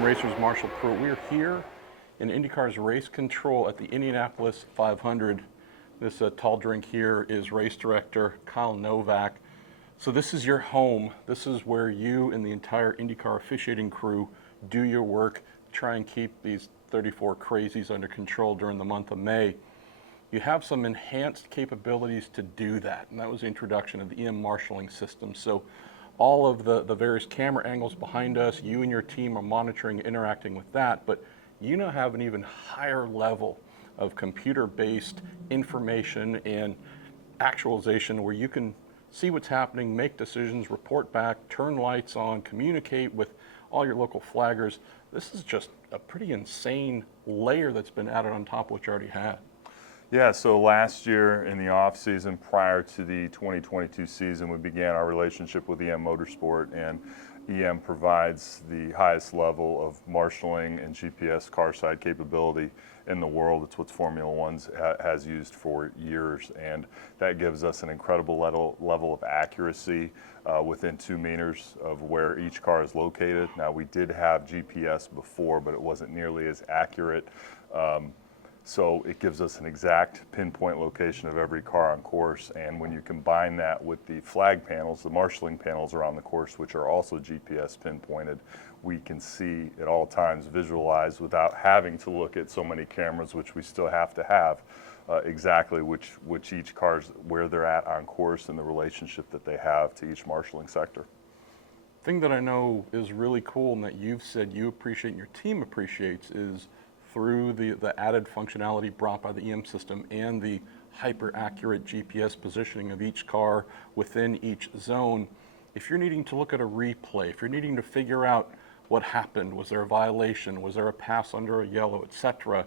from RACER's Marshall Pruett. We are here in IndyCar's race control at the Indianapolis 500. This tall drink here is race director Kyle Novak. So this is your home. This is where you and the entire IndyCar officiating crew do your work, try and keep these 34 crazies under control during the month of May. You have some enhanced capabilities to do that, and that was the introduction of the EM Marshaling system. So all of the various camera angles behind us, you and your team are monitoring, interacting with that, but you now have an even higher level of computer-based information and actualization where you can see what's happening, make decisions, report back, turn lights on, communicate with all your local flaggers. This is just a pretty insane layer that's been added on top of what you already had. Yeah, so last year in the off season, prior to the 2022 season, we began our relationship with EM Motorsport, and EM provides the highest level of marshaling and GPS car side capability in the world. It's what Formula One has used for years, and that gives us an incredible level of accuracy within 2 meters of where each car is located. Now, we did have GPS before, but it wasn't nearly as accurate. So it gives us an exact pinpoint location of every car on course, and when you combine that with the flag panels, the marshaling panels around the course, which are also GPS pinpointed, we can see at all times, visualize without having to look at so many cameras, which we still have to have, exactly which each car's, where they're at on course and the relationship that they have to each marshaling sector. Thing that I know is really cool and that you've said you appreciate and your team appreciates is through the added functionality brought by the EM system and the hyper-accurate GPS positioning of each car within each zone. If you're needing to look at a replay, if you're needing to figure out what happened, was there a violation, was there a pass under a yellow, etc.,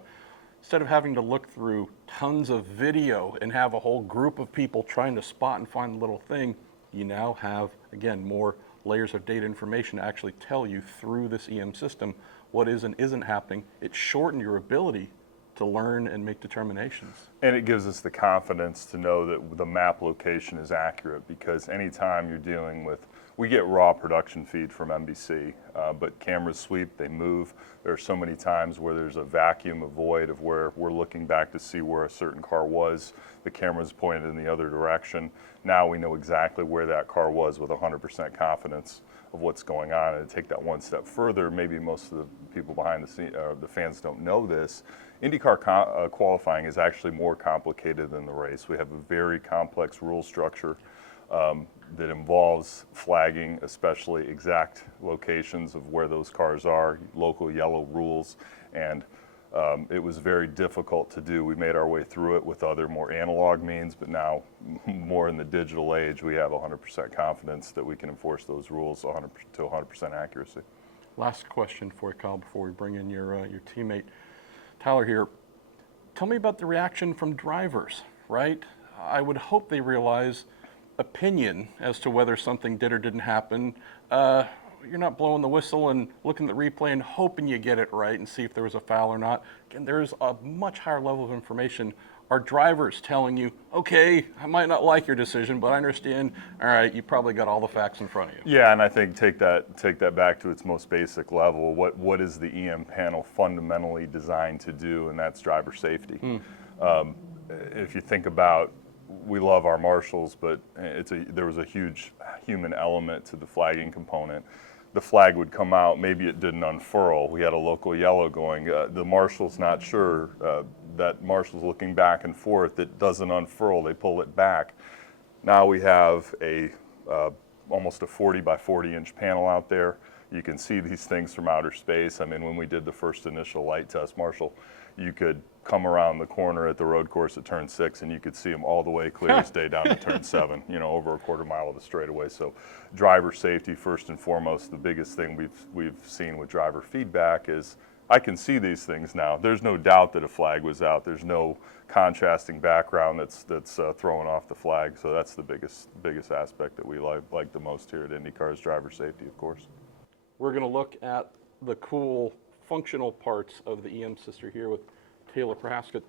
instead of having to look through tons of video and have a whole group of people trying to spot and find the little thing, you now have, again, more layers of data information to actually tell you through this EM system what is and isn't happening. It shortened your ability to learn and make determinations. And it gives us the confidence to know that the map location is accurate, because anytime you're dealing with, we get raw production feed from NBC, but cameras sweep, they move. There are so many times where there's a vacuum, a void of where we're looking back to see where a certain car was. The camera's pointed in the other direction. Now we know exactly where that car was with 100% confidence of what's going on. And to take that one step further, maybe most of the people behind the scene, the fans don't know this, IndyCar qualifying is actually more complicated than the race. We have a very complex rule structure that involves flagging, especially exact locations of where those cars are, local yellow rules, and it was very difficult to do. We made our way through it with other more analog means, but now more in the digital age, we have 100% confidence that we can enforce those rules to 100% accuracy. Last question for you, Kyle, before we bring in your teammate, Tyler here. Tell me about the reaction from drivers, right? I would hope they realize opinion as to whether something did or didn't happen. You're not blowing the whistle and looking at the replay and hoping you get it right and see if there was a foul or not. Again, there's a much higher level of information. Are drivers telling you, okay, I might not like your decision, but I understand, all right, you probably got all the facts in front of you? Yeah, and I think take that back to its most basic level. What is the EM panel fundamentally designed to do, and that's driver safety. If you think about, we love our marshals, but there was a huge human element to the flagging component. The flag would come out, maybe it didn't unfurl. We had a local yellow going. The marshal's not sure. That marshal's looking back and forth. It doesn't unfurl. They pull it back. Now we have almost a 40 by 40 inch panel out there. You can see these things from outer space. I mean, when we did the first initial light test, Marshall, you could come around the corner at the road course at turn 6 and you could see them all the way clear as day down to turn 7, over a quarter mile of the straightaway. So driver safety first and foremost. The biggest thing we've seen with driver feedback is, I can see these things now. There's no doubt that a flag was out. There's no contrasting background that's throwing off the flag. So that's the biggest aspect that we like the most here at IndyCar is driver safety, of course. We're going to look at the cool functional parts of the EM system here with Taylor Prohaska.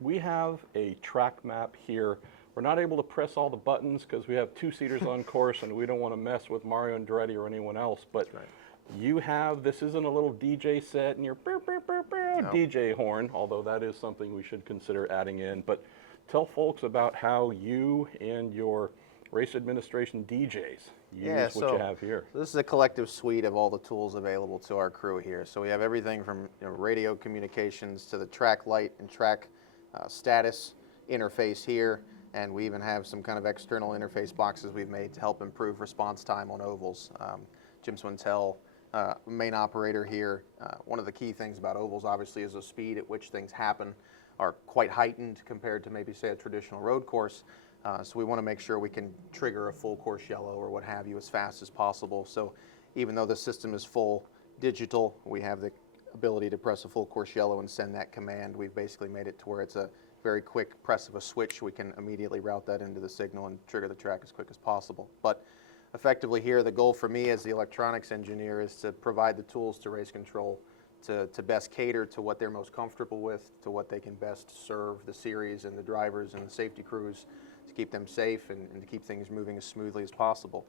We have a track map here. We're not able to press all the buttons because we have 2-seaters on course and we don't want to mess with Mario Andretti or anyone else, but you have, this isn't a little DJ set and your DJ horn, although that is something we should consider adding in. But tell folks about how you and your race administration DJs use what you have here. So this is a collective suite of all the tools available to our crew here. So we have everything from radio communications to the track light and track status interface here, and we even have some kind of external interface boxes we've made to help improve response time on ovals. Jim Swintel, main operator here. One of the key things about ovals obviously is the speed at which things happen are quite heightened compared to maybe say a traditional road course. So we want to make sure we can trigger a full course yellow or what have you as fast as possible. So even though the system is full digital, we have the ability to press a full course yellow and send that command. We've basically made it to where it's a very quick press of a switch. We can immediately route that into the signal and trigger the track as quick as possible. But effectively here, the goal for me as the electronics engineer is to provide the tools to race control to best cater to what they're most comfortable with, to what they can best serve the series and the drivers and the safety crews to keep them safe and to keep things moving as smoothly as possible.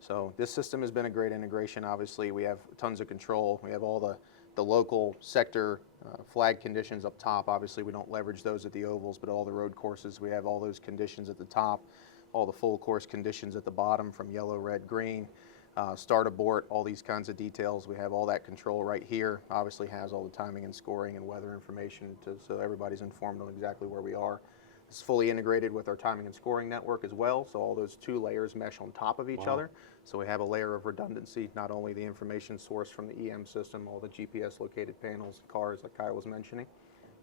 So this system has been a great integration. Obviously, we have tons of control. We have all the local sector flag conditions up top. Obviously, we don't leverage those at the ovals, but all the road courses, we have all those conditions at the top, all the full course conditions at the bottom from yellow, red, green, start, abort, all these kinds of details. We have all that control right here. Obviously has all the timing and scoring and weather information so everybody's informed on exactly where we are. It's fully integrated with our timing and scoring network as well, so all those two layers mesh on top of each other. So we have a layer of redundancy, not only the information source from the EM system, all the GPS located panels, cars like Kyle was mentioning,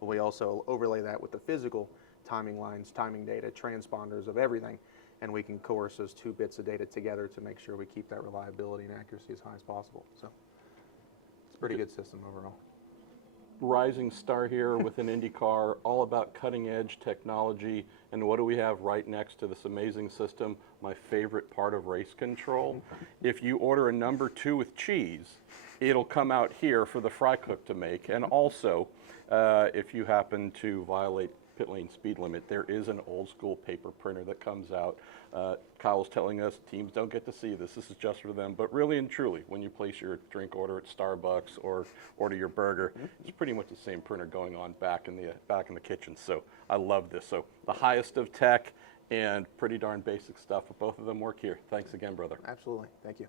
but we also overlay that with the physical timing lines, timing data, transponders of everything, and we can coerce those two bits of data together to make sure we keep that reliability and accuracy as high as possible. So it's a pretty good system overall. Rising star here within IndyCar, all about cutting edge technology. And what do we have right next to this amazing system? My favorite part of race control. If you order a number 2 with cheese, it'll come out here for the fry cook to make. And also, if you happen to violate pit lane speed limit, there is an old school paper printer that comes out. Kyle's telling us teams don't get to see this. This is just for them. But really and truly, when you place your drink order at Starbucks or order your burger, it's pretty much the same printer going on back in the kitchen. So I love this. So the highest of tech and pretty darn basic stuff. But both of them work here. Thanks again, brother. Absolutely. Thank you.